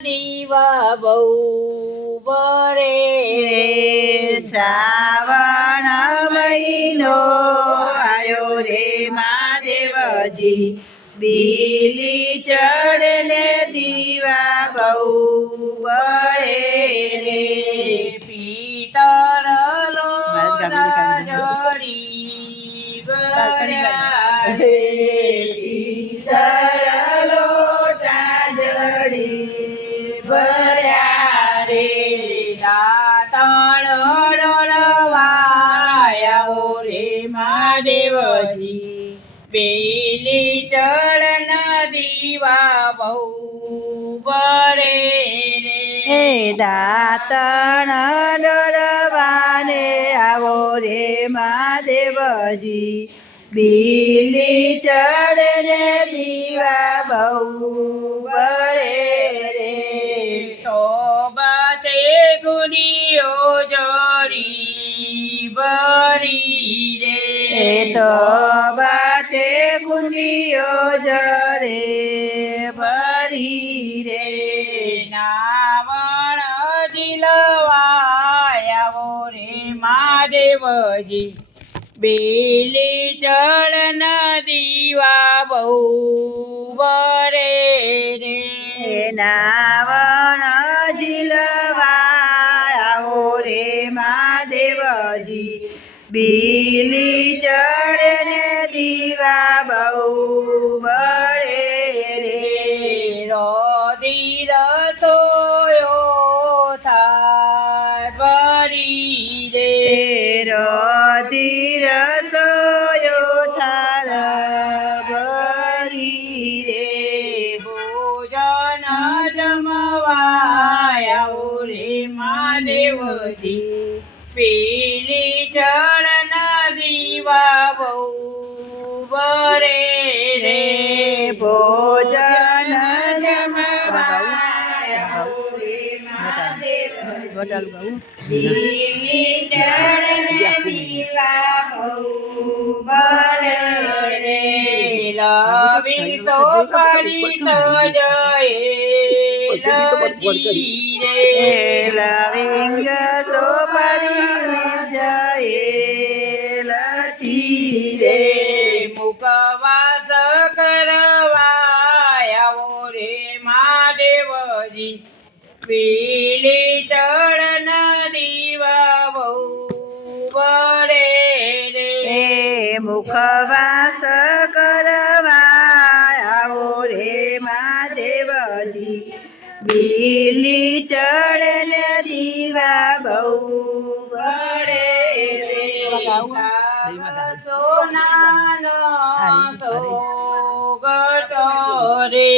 દીવા બહુ બરે રે શ્રાવણ મહિનો આયો રે મહાદેવજી બીલી ચડને દીવા બહુ બળે રે પિતર લોરા જડી ભર્યા રે પિતર લોટા જડી ભર્યા રે દાતણ ડળવાયા રે મહાદેવજી પેલી ચડન દીવા બહુ બરે રે હે દાતણ ડરવાને આવો રે મહાદેવજી બીલી ચડને દીવા બહુ બળે રે તો બાતે ગુડીઓ જોડી ભરી રે તો બાતે કુંડીઓ જરે ભરી રે નાવણ જીલવાયા રે મહાદેવજી બેલી ચડન દીવા બહુ બરે રે નાવણ જીલવાયા રે મહાદેવજી બીલી ચડને દીવા બહુ બળે રે રોધી રસોયો થાય ભરી રે રોધી રસોયો થાર ભરી રે ભોજન જમવાયા રે મહાદેવજી પેલી ચડન દીવા બહુ બરે રે ભોજન જમવાયા રે મહાદેવજી બીલી ચડને દીવા બહુ બળે રે લવિંગ સોપારી તો જય લવિંગ સોપારી જયેલચી રે મુખવાસ કરવાયા રે મહાદેવજી પેલી ચડન દીવા બહુ બળે રે મુખવાસ કરવા આવો રે મહાદેવજી બીલી ચડને દીવા બહુ બળે રે સોનાનો સોગટો રે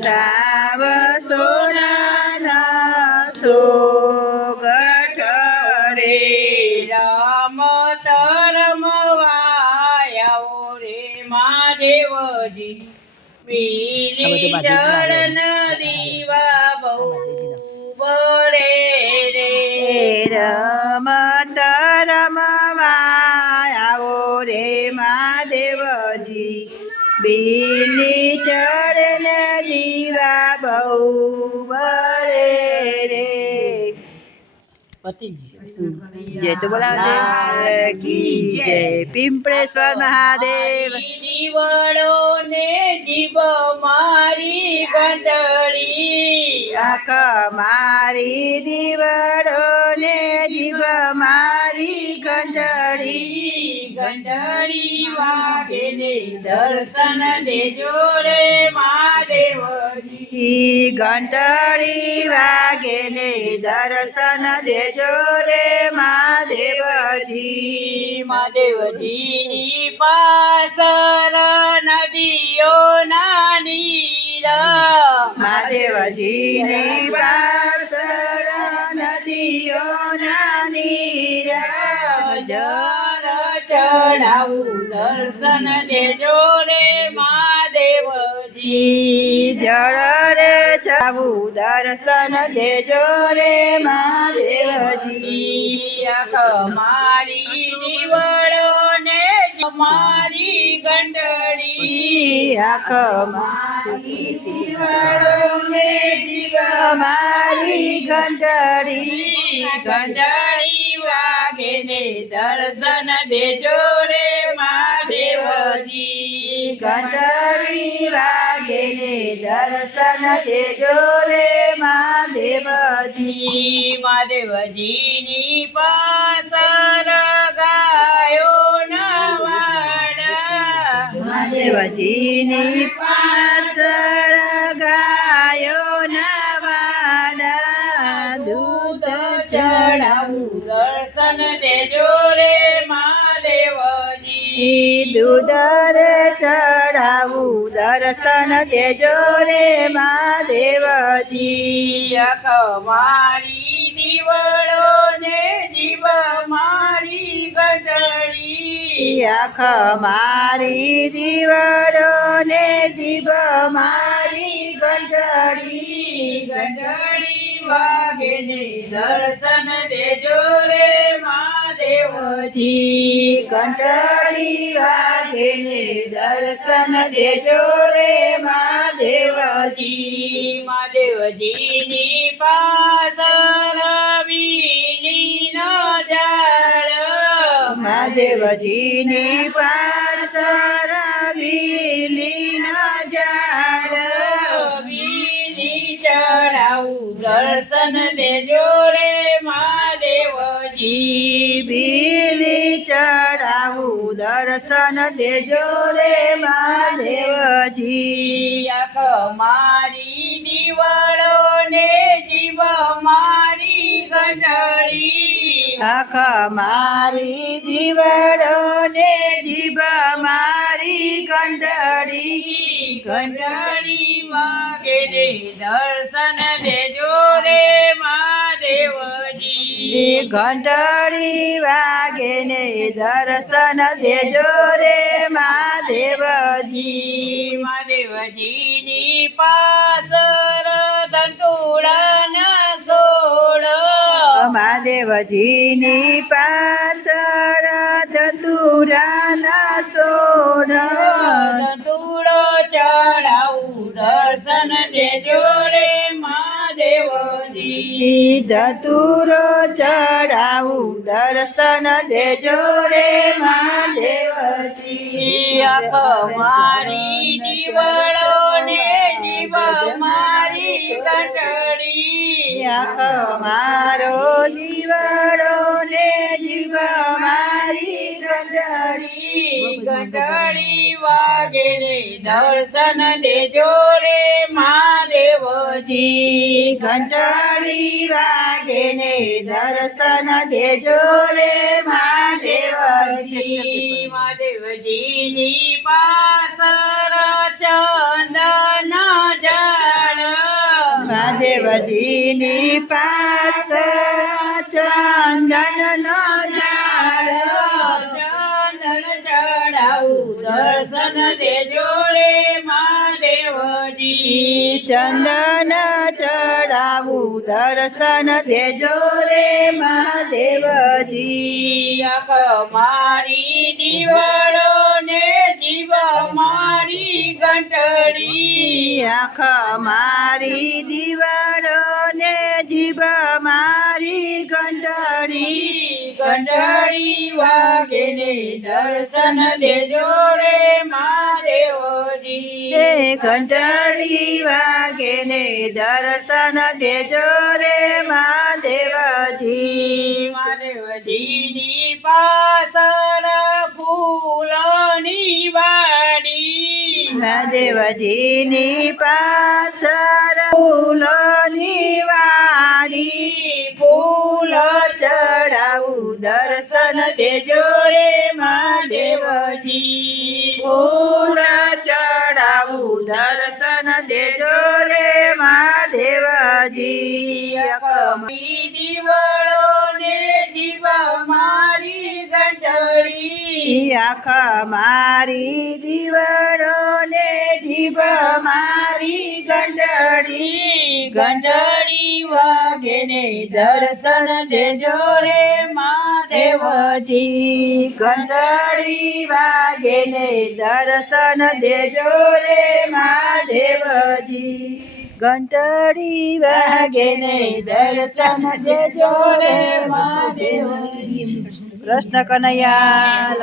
સાવ સોનાના સોગઠ રે રમત રમવાયા રે મહાદેવજી પેલી ચડન દીવા બહુ બળે રે રમત રમવાયા રે મહાદેવજી બીલી ચડને દીવા બહુ બળે રે જય તો બોલાવજે કી જય પિંપળેશ્વર મહાદેવ દીવડો ને જીવ મારી ઘંટડી આંખ મારી દીવડો ને જીભ મારી ઘંટડી ઘંટડી વાગે ને દર્શન દેજો રે મહાદેવજી ઘંટડી વાગે ને દર્શન દેજો રે મહાદેવજી મહાદેવજીની પાસર નદીઓ નાની મહાદેવજીની પાસર નદીઓ નાની જર ચડાવું દર્શન દેજો રે મહાદેવજી જળ રે જાવું દર્શન દેજો રે મહાદેવજી મારી દીવડો ને મારી ઘંટડી આંખમાં જીવડોને જીવ મારી ઘંટડી ઘંટડી વાગે ને દર્શન દેજો રે મહાદેવજી ઘંટડી વાગે ને દર્શન દેજો રે મહાદેવજી મહાદેવજીની પાસર ગાયો નવાડા મહાદેવજીની પાછળ ગાયો ના વાડા દૂધ ચડાવું દર્શન દેજો રે મહાદેવજી દૂધ રે ચડાવું દર્શન દેજો રે મહાદેવજી મારી દીવડો ને જીવ મારી ઘંટડી આંખ મારી દીવડો ને જીભ મારી ઘંટડી ઘંટડી વાગે ને દર્શન દેજો રે મહાદેવજી ઘંટડી વાગે ને દર્શન દેજો રે મહાદેવજી મહાદેવજીની પાસર વીલી ન જાળ મહાદેવજીની પાછળ વીલી ના ઝાડ વીલી ચડાવું દર્શન દેજો રે મહાદેવજી બીલી ચડાવું દર્શન દેજો રે મહાદેવજી આંખ મારી દીવાળો ને જીવ મારી ઘંટડી આંખ મારી દીવડો ને જીભ મારી ઘંટડી ઘંટડી વાગે ને દર્શન દેજો રે મહાદેવજી ઘંટડી વાગે ને દર્શન દેજો રે મહાદેવજી મહાદેવજીની પાસર ધંતુડાના સોળ મહાદેવજીની પાછળ ધતુરાના સોડ ધતુડો ચડાવું દર્શન દેજો રે મહાદેવજી ધતુરો ચડાવું દર્શન દેજો રે મહાદેવજી આંખ મારી દીવડો ને જીવ મારી ઘંટડી આંખ મારો દીવડો ને જીવ મારી ઘંટડી ઘંટડી વાગે ને દર્શન દેજો રે મહાદેવજી ઘંટડી વાગે ને દર્શન દેજો રે મહાદેવજી મહાદેવજીની પાસર ચંદન ઝાડ મહાદેવજીની પાછળ ચંદનનો ઝાડ ચંદન ચડાવું દર્શન દેજો રે મહાદેવજી ચંદન ચડાવું દર્શન દેજો રે મહાદેવજી આંખ મારી દીવાળો ને જીવ મારી ઘંટડી આંખ મારી દીવાડો ને જીભ મારી ઘંટડી ઘંટડી વાગે ને દર્શન દેજો રે મહાદેવજી એ ઘંટડી વાગે ને દર્શન દેજો રે મહાદેવજી મહાદેવજીની પાસર ફૂલોની વાડી મહાદેવજીની પાછળ ફૂલોની વાડી ફૂલ ચડાવું દર્શન દેજો રે મહાદેવજી ફૂલ ચડાવું દર્શન દેજો રે મહાદેવજી દીવડો ને જીવ મારી ઘંટડી આંખ મારી દીવડો ને જીભ મારી ઘંટડી ઘંટડી વાગે ને દર્શન દેજો રે મહાદેવજી ઘંટડી વાગે ને દર્શન દેજો રે મહાદેવજી ઘંટડી વાગે ને દર્શન દેજો રે મહાદેવજી કૃષ્ણ કનૈયા